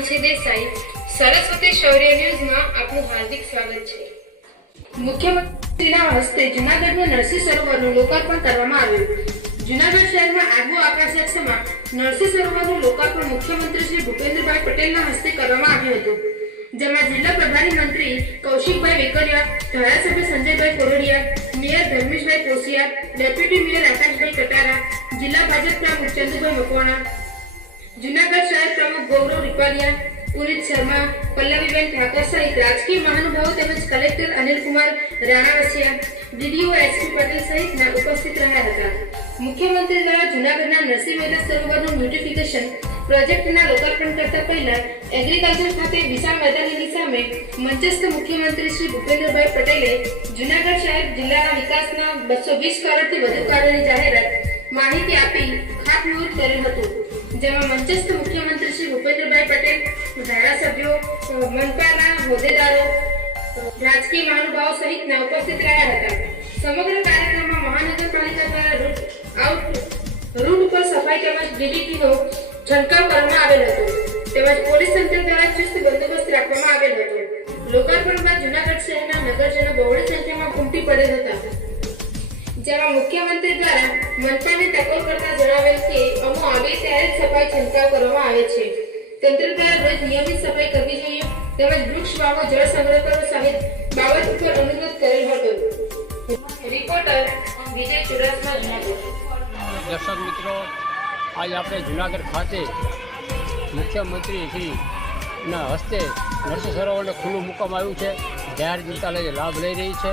હિમાંશી દેસાઈ. સરસ્વતી શૌર્ય ન્યૂઝમાં આપનું હાર્દિક સ્વાગત છે. મુખ્યમંત્રીના હસ્તે જૂનાગઢમાં નરસિંહ સરોવરનું લોકાર્પણ કરવામાં આવ્યું. જૂનાગઢ શહેરમાં આગવું આકાશક્ષમાં નરસિંહ સરોવરનું લોકાર્પણ મુખ્યમંત્રી શ્રી ભૂપેન્દ્રભાઈ પટેલના હસ્તે કરવામાં આવ્યું હતું. જેમાં જિલ્લા પ્રભારી મંત્રી કૌશિકભાઈ વેકરિયા, ધારાસભ્ય Sanjaybhai Korodiya mayor Dharmeshbhai Koshiya deputy mayor Akashbhai Katara, જિલ્લા ભાજપ પ્રમુખ ચંદુભાઈ મકવાણા જુનાગઢ શહેર પ્રમુખ ગૌરવ રૂપાલિયા, પુનિત શર્મા, પલ્લવીબેન ઠાકોર સહિત રાજકીય મહાનુભાવો તેમજ collector Anilkumar Ranavasiya, DDO SP Patel સહિતના ઉપસ્થિત રહ્યા હતા. મુખ્યમંત્રી દ્વારા જુનાગઢના નરસિંહ મહેતા સરોવરનું બ્યુટિફિકેશન પ્રોજેક્ટના લોકાર્પણ કરતા પહેલા એગ્રીકલ્ચર ખાતે વિશાળ મેદાનની સામે મંચસ્થ મુખ્યમંત્રી શ્રી ભૂપેન્દ્રભાઈ પટેલે જુનાગઢ શહેર જિલ્લાના વિકાસના બસો વીસ કરોડથી વધુ કાર્યોની જાહેરાત માહિતી આપી ખાતમુહૂર્ત કર્યું હતું. જેમાં મંચસ્થ મુખ્યમંત્રી શ્રી ભૂપેન્દ્રભાઈ પટેલ, ધારાસભ્યો મનપાના હોદ્દેદારો રાજકીય મહાનુભાવો સહિતના ઉપસ્થિત રહ્યા હતા. સમગ્ર કાર્યક્રમમાં મહાનગરપાલિકા દ્વારા રૂટ આઉટ, રૂટ ઉપર સફાઈ તેમજ ડીડીટીનો છંટકાવ કરવામાં આવેલ હતો. તેમજ પોલીસ તંત્ર દ્વારા ચુસ્ત બંદોબસ્ત રાખવામાં આવેલ હતો. લોકાર્પણ બાદ જુનાગઢ શહેરના નગરજનો બહોળી સંખ્યામાં ઉમટી પડેલ હતા. જેમાં મુખ્યમંત્રી દ્વારા મનપાને ટકોર કરતા જણાવેલ કે અમો આવે ત્યારે સફાઈ છંટકાવ કરવામાં આવે છે. તંત્ર દ્વારા રોજ નિયમિત સફાઈ કરવી જોઈએ તેમજ વૃક્ષ વાવો, જળ સંગ્રહ કરવો સહિત બાબત ઉપર અનુરોધ કરેલ હતો. રિપોર્ટર વિજય ચુડાસમા દર્શક મિત્રો, આજે આપણે જુનાગઢ ખાતે મુખ્યમંત્રી હસ્તે નરસિંહ સરોવરને ખુલ્લું મૂકવામાં આવ્યું છે. જાહેર જનતા લઈ લાભ લઈ રહી છે.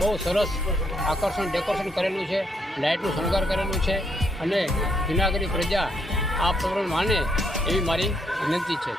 બહુ સરસ આકર્ષણ ડેકોરેશન કરેલું છે, લાઇટનું શણગાર કરેલું છે અને જૂનાગઢની પ્રજા આ પ્રમાણે માને એવી મારી વિનંતી છે.